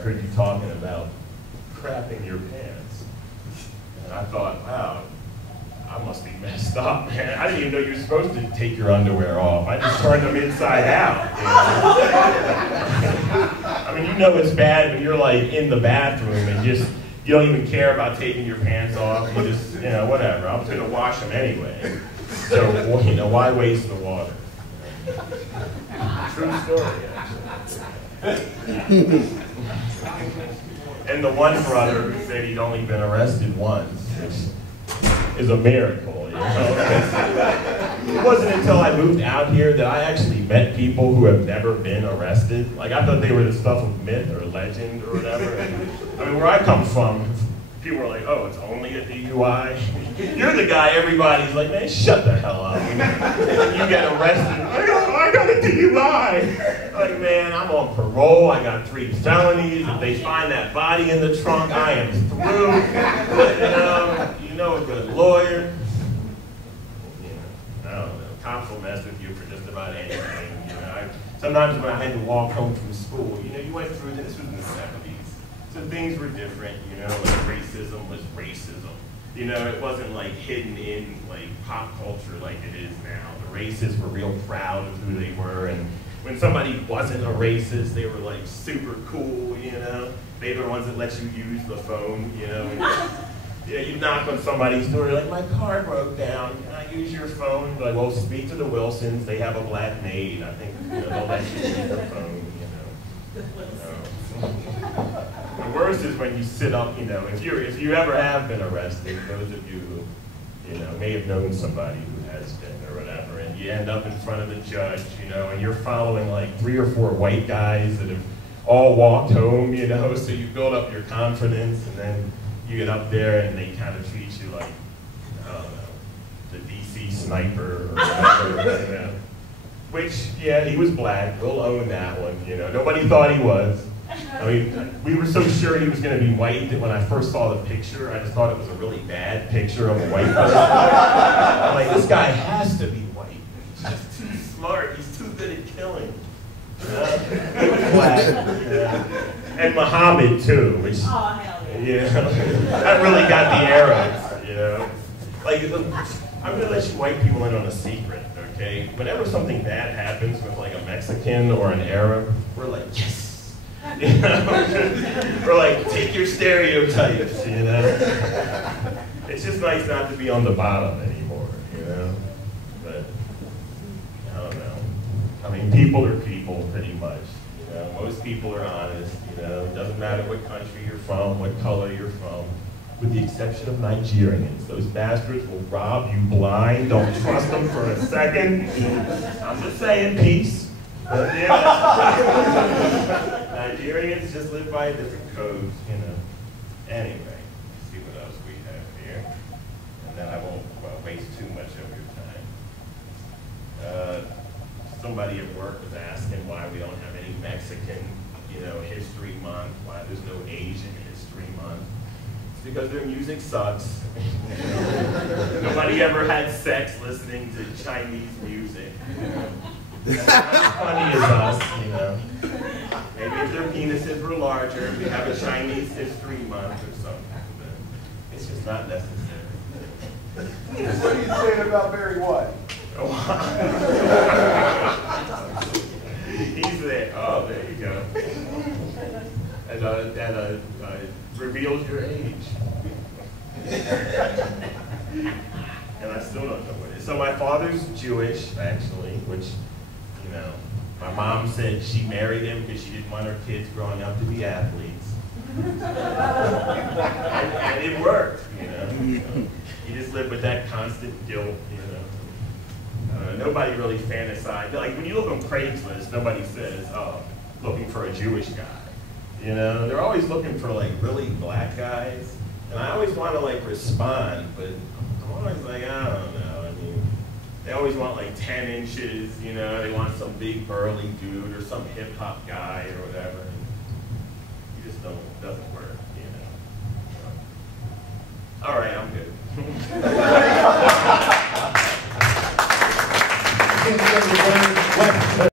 heard you talking about crapping your pants. And I thought, wow, I must be messed up, man. I didn't even know you were supposed to take your underwear off. I just turned them inside out. I mean, you know it's bad when you're like in the bathroom and you don't even care about taking your pants off. You just, whatever. I'm gonna wash them anyway. So, why waste the water? True story, actually. And the one brother who said he'd only been arrested once, which is a miracle, It wasn't until I moved out here that I actually met people who have never been arrested. Like, I thought they were the stuff of myth or legend or whatever. And, I mean, where I come from, people are like, oh, it's only a DUI? You're the guy everybody's like, man, shut the hell up. You get arrested, I got a DUI. Like, man, I'm on parole, I got 3 felonies. If they find that body in the trunk, I am through. You know a good lawyer. I don't know, cops will mess with you for just about anything. Sometimes when I had to walk home from school, you went through, this was in the 70s. So things were different, like racism was racism. It wasn't like hidden in like pop culture like it is now. The racists were real proud of who they were, and when somebody wasn't a racist, they were like super cool, They were the ones that let you use the phone, you knock on somebody's door, like, my car broke down, can I use your phone? Like, well, speak to the Wilsons, they have a black maid. I think they'll let you use the phone, The worst is when you sit up, if you ever have been arrested, those of you who, may have known somebody who has been or whatever, and you end up in front of the judge, and you're following like 3 or 4 white guys that have all walked home, so you build up your confidence, and then you get up there and they kind of treat you like, I don't know, the DC sniper or whatever, Which, yeah, he was black, we'll own that one, Nobody thought he was. I mean, we were so sure he was going to be white that when I first saw the picture, I just thought it was a really bad picture of a white person. I'm like, this guy has to be white. He's just too smart. He's too good at killing. He was black. And Muhammad, too, which, that really got the Arabs, Like, I'm going to let you white people in on a secret, okay? Whenever something bad happens with, like, a Mexican or an Arab, we're like, yes! Or like, take your stereotypes, It's just nice not to be on the bottom anymore, But, I don't know. I mean, people are people, pretty much, Most people are honest, It doesn't matter what country you're from, what color you're from, with the exception of Nigerians. Those bastards will rob you blind. Don't trust them for a second. I'm just saying, peace. But yeah, Nigerians just live by different codes, Anyway, let's see what else we have here. And then I won't waste too much of your time. Somebody at work was asking why we don't have any Mexican, History Month, why there's no Asian History Month. It's because their music sucks. Nobody ever had sex listening to Chinese music. Not as funny as us, Maybe if their penises were larger, we have a Chinese History Month or something, but it's just not necessary. What are you saying about Barry White? He's there. Oh, there you go. And reveals your age. And I still don't know what it is. So my father's Jewish, actually, which, my mom said she married him because she didn't want her kids growing up to be athletes. and it worked, You just live with that constant guilt, Nobody really fantasized. Like, when you look on Craigslist, nobody says, oh, looking for a Jewish guy. They're always looking for, like, really black guys. And I always want to, like, respond, but I'm always like, I don't know. I mean, they always want, like, 10 inches, They want some big burly dude or some hip-hop guy or whatever. You just don't, it doesn't work, So. All right, I'm good.